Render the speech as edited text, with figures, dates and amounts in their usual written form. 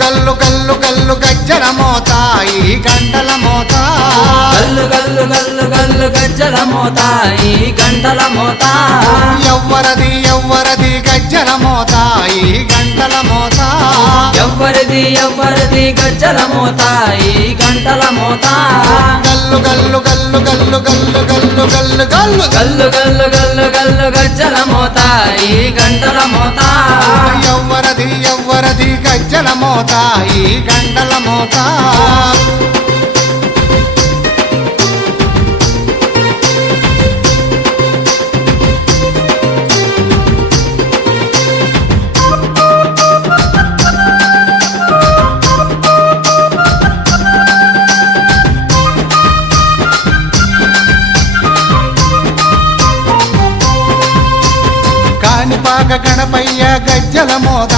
గల్లు గల్లు గల్లు గజ్జల మోత ఈ గంటల మోత గల్లు గల్లు గల్లు గల్లు గజ్జల మోత ఈ గంటల మోత ఎవ్వరది ఎవ్వరది గజ్జల మోత ఈ గంటల మోత ఎవ్వరిది ఎవ్వరిది గజ్జల మోత ఈ గంటల మోత గల్లు గల్లు గల్లు గల్లు గల్లు గల్లు గల్లు గల్లు గల్లు గల్లు గల్లు గల్లు గజ్జల మోత ఈ గంటల మోత ఎవ్వరది ఎవ్వరది గజ్జల మోత ఈ గంటల మోత కాణిపాక గణపయ్య గజ్జల మోత